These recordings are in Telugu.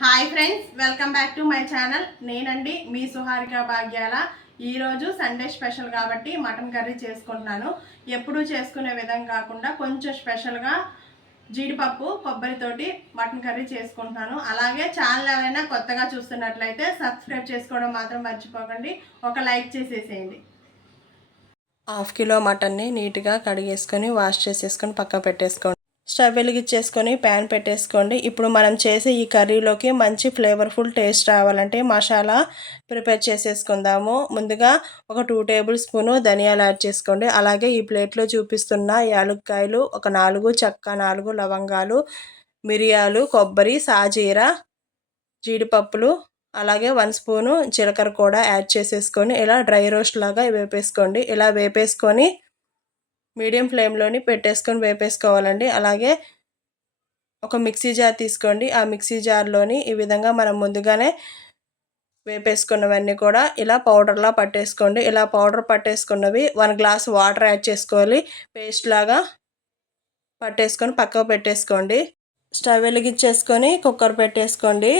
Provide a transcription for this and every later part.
Hi friends welcome back to my channel నేనండి మీ సుహారిక భాగ్యాల. ఈరోజు సండే స్పెషల్ కాబట్టి మటన్ కర్రీ చేసుకుంటున్నాను. ఎప్పుడూ చేసుకునే విధం కాకుండా కొంచెం స్పెషల్గా జీడిపప్పు కొబ్బరితోటి మటన్ కర్రీ చేసుకుంటున్నాను. అలాగే ఛానల్ ఏమైనా కొత్తగా చూస్తున్నట్లయితే సబ్స్క్రైబ్ చేసుకోవడం మాత్రం మర్చిపోకండి. ఒక లైక్ చేసేసేయండి. హాఫ్ కిలో మటన్ని నీట్గా కడిగేసుకొని వాష్ చేసేసుకొని పక్క పెట్టేసుకోండి. స్టవ్ వెలిగించేసుకొని ప్యాన్ పెట్టేసుకోండి. ఇప్పుడు మనం చేసే ఈ కర్రీలోకి మంచి ఫ్లేవర్ఫుల్ టేస్ట్ రావాలంటే మసాలా ప్రిపేర్ చేసేసుకుందాము. ముందుగా ఒక టూ టేబుల్ స్పూను ధనియాలు యాడ్ చేసుకోండి. అలాగే ఈ ప్లేట్లో చూపిస్తున్న యాలుక్కాయలు ఒక నాలుగు చెక్క నాలుగు లవంగాలు మిరియాలు కొబ్బరి సాజీర జీడిపప్పులు అలాగే వన్ స్పూను జీలకర్ర కూడా యాడ్ చేసేసుకొని ఇలా డ్రై రోస్ట్ లాగా వేపేసుకోండి. ఇలా వేపేసుకొని మీడియం ఫ్లేమ్లోని పెట్టేసుకొని వేపేసుకోవాలండి. అలాగే ఒక మిక్సీ జార్ తీసుకోండి. ఆ మిక్సీ జార్లోని ఈ విధంగా మనం ముందుగానే వేపేసుకున్నవన్నీ కూడా ఇలా పౌడర్లా పట్టేసుకోండి. ఇలా పౌడర్ పట్టేసుకున్నవి వన్ గ్లాస్ వాటర్ యాడ్ చేసుకోవాలి. పేస్ట్ లాగా పట్టేసుకొని పక్కకు పెట్టేసుకోండి. స్టవ్ వెలిగించేసుకొని కుక్కర్ పెట్టేసుకోండి.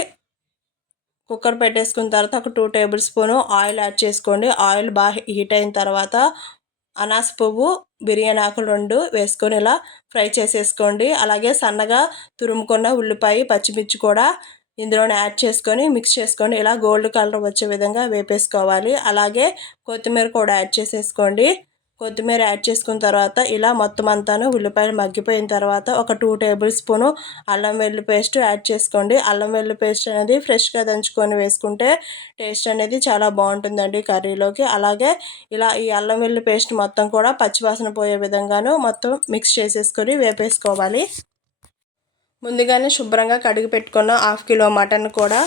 కుక్కర్ పెట్టేసుకున్న తర్వాత ఒక two table spoon oil add చేసుకోండి. ఆయిల్ బాగా హీట్ అయిన తర్వాత అనాస పువ్వు బిర్యానీ ఆకులు రెండు వేసుకొని ఇలా ఫ్రై చేసేసుకోండి. అలాగే సన్నగా తురుముకున్న ఉల్లిపాయ పచ్చిమిర్చి కూడా ఇందులోనే యాడ్ చేసుకొని మిక్స్ చేసుకొని ఇలా గోల్డ్ కలర్ వచ్చే విధంగా వేపేసుకోవాలి. అలాగే కొత్తిమీర కూడా యాడ్ చేసేసుకోండి. కొత్తిమీర యాడ్ చేసుకున్న తర్వాత ఇలా మొత్తం అంతాను ఉల్లిపాయలు మగ్గిపోయిన తర్వాత ఒక టూ టేబుల్ స్పూను అల్లం వెల్లు పేస్ట్ యాడ్ చేసుకోండి. అల్లం వెల్లు పేస్ట్ అనేది ఫ్రెష్గా దంచుకొని వేసుకుంటే టేస్ట్ అనేది చాలా బాగుంటుందండి కర్రీలోకి. అలాగే ఇలా ఈ అల్లం వెల్లు పేస్ట్ మొత్తం కూడా పచ్చివాసన పోయే విధంగాను మొత్తం మిక్స్ చేసేసుకొని వేపేసుకోవాలి. ముందుగానే శుభ్రంగా కడిగి పెట్టుకున్న హాఫ్ కిలో మటన్ కూడా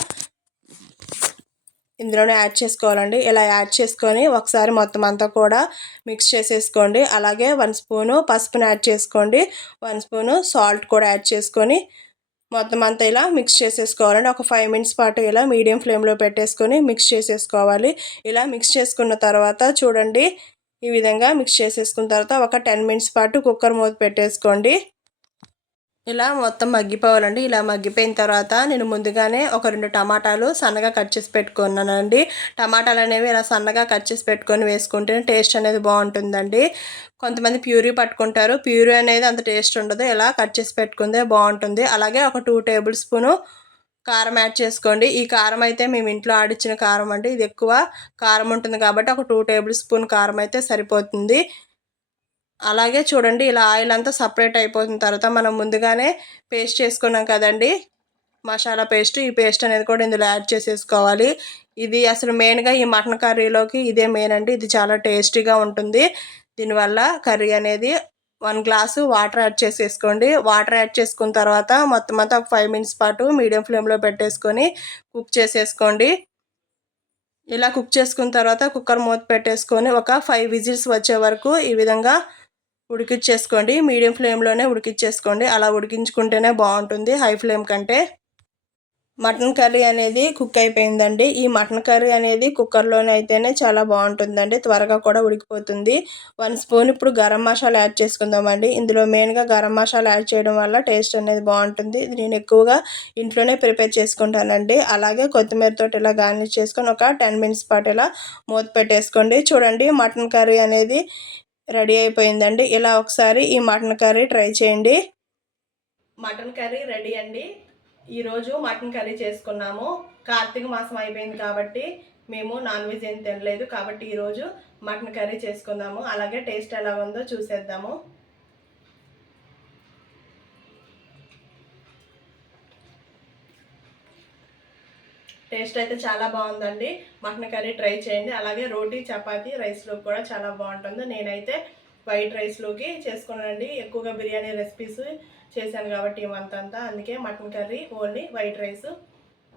ఇందులోనే యాడ్ చేసుకోవాలండి. ఇలా యాడ్ చేసుకొని ఒకసారి మొత్తం అంతా కూడా మిక్స్ చేసేసుకోండి. అలాగే వన్ స్పూను పసుపుని యాడ్ చేసుకోండి. వన్ స్పూను సాల్ట్ కూడా యాడ్ చేసుకొని మొత్తం అంతా ఇలా మిక్స్ చేసేసుకోవాలండి. ఒక ఫైవ్ మినిట్స్ పాటు ఇలా మీడియం ఫ్లేమ్లో పెట్టేసుకొని మిక్స్ చేసేసుకోవాలి. ఇలా మిక్స్ చేసుకున్న తర్వాత చూడండి ఈ విధంగా మిక్స్ చేసేసుకున్న తర్వాత ఒక టెన్ మినిట్స్ పాటు కుక్కర్ మూత పెట్టేసుకోండి. ఇలా మొత్తం మగ్గిపోవాలండి. ఇలా మగ్గిపోయిన తర్వాత నేను ముందుగానే ఒక రెండు టమాటాలు సన్నగా కట్ చేసి పెట్టుకున్నానండి. టమాటాలు అనేవి ఇలా సన్నగా కట్ చేసి పెట్టుకొని వేసుకుంటే టేస్ట్ అనేది బాగుంటుందండి. కొంతమంది ప్యూరీ పట్టుకుంటారు. ప్యూరీ అనేది అంత టేస్ట్ ఉండదు. ఇలా కట్ చేసి పెట్టుకుందే బాగుంటుంది. అలాగే ఒక టూ టేబుల్ స్పూను కారం యాడ్ చేసుకోండి. ఈ కారం అయితే మేము ఇంట్లో ఆడిచ్చిన కారం అండి. ఇది ఎక్కువ కారం ఉంటుంది కాబట్టి ఒక టూ టేబుల్ స్పూన్ కారం అయితే సరిపోతుంది. అలాగే చూడండి ఇలా ఆయిల్ అంతా సపరేట్ అయిపోయిన తర్వాత మనం ముందుగానే పేస్ట్ చేసుకున్నాం కదండి. మసాలా పేస్ట్ ఈ పేస్ట్ అనేది కూడా ఇందులో యాడ్ చేసేసుకోవాలి. ఇది అసలు మెయిన్గా ఈ మటన్ కర్రీలోకి ఇదే మెయిన్ అండి. ఇది చాలా టేస్టీగా ఉంటుంది. దీనివల్ల కర్రీ అనేది వన్ గ్లాసు వాటర్ యాడ్ చేసేసుకోండి. వాటర్ యాడ్ చేసుకున్న తర్వాత మొత్తం అంతా ఒక ఫైవ్ మినిట్స్ పాటు మీడియం ఫ్లేమ్లో పెట్టేసుకొని కుక్ చేసేసుకోండి. ఇలా కుక్ చేసుకున్న తర్వాత కుక్కర్ మూత పెట్టేసుకొని ఒక ఫైవ్ విజిల్స్ వచ్చే వరకు ఈ విధంగా ఉడికిచ్చేసుకోండి. మీడియం ఫ్లేమ్లోనే ఉడికిచ్చేసుకోండి. అలా ఉడికించుకుంటేనే బాగుంటుంది. హై ఫ్లేమ్ కంటే మటన్ కర్రీ అనేది కుక్ అయిపోయిందండి. ఈ మటన్ కర్రీ అనేది కుక్కర్లోనే అయితేనే చాలా బాగుంటుందండి. త్వరగా కూడా ఉడికిపోతుంది. వన్ స్పూన్ ఇప్పుడు గరం మసాలా యాడ్ చేసుకుందామండి. ఇందులో మెయిన్గా గరం మసాలా యాడ్ చేయడం వల్ల టేస్ట్ అనేది బాగుంటుంది. ఇది నేను ఎక్కువగా ఇంట్లోనే ప్రిపేర్ చేసుకుంటానండి. అలాగే కొత్తిమీరతో ఇలా గార్నిష్ చేసుకొని ఒక టెన్ మినిట్స్ పాటు ఇలా మూత పెట్టేసుకోండి. చూడండి మటన్ కర్రీ అనేది రెడీ అయిపోయిందండి. ఇలా ఒకసారి ఈ మటన్ కర్రీ ట్రై చేయండి. మటన్ కర్రీ రెడీ అండి. ఈరోజు మటన్ కర్రీ చేసుకున్నాము. కార్తీక మాసం అయిపోయింది కాబట్టి మేము నాన్ వెజ్ ఏం తినలేదు కాబట్టి ఈరోజు మటన్ కర్రీ చేసుకుందాము. అలాగే టేస్ట్ ఎలా ఉందో చూసేద్దాము. టేస్ట్ అయితే చాలా బాగుందండి. మటన్ కర్రీ ట్రై చేయండి. అలాగే రోటీ చపాతీ రైస్లో కూడా చాలా బాగుంటుంది. నేనైతే వైట్ రైస్లోకి చేసుకున్నానండి. ఎక్కువగా బిర్యానీ రెసిపీస్ చేశాను కాబట్టి ఈ మంత్ అంతా. అందుకే mutton curry only white rice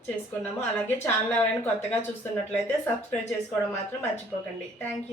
చేసుకున్నాము. అలాగే ఛానల్ ఎవరైనా కొత్తగా చూస్తున్నట్లయితే సబ్స్క్రైబ్ చేసుకోవడం మాత్రం మర్చిపోకండి. థ్యాంక్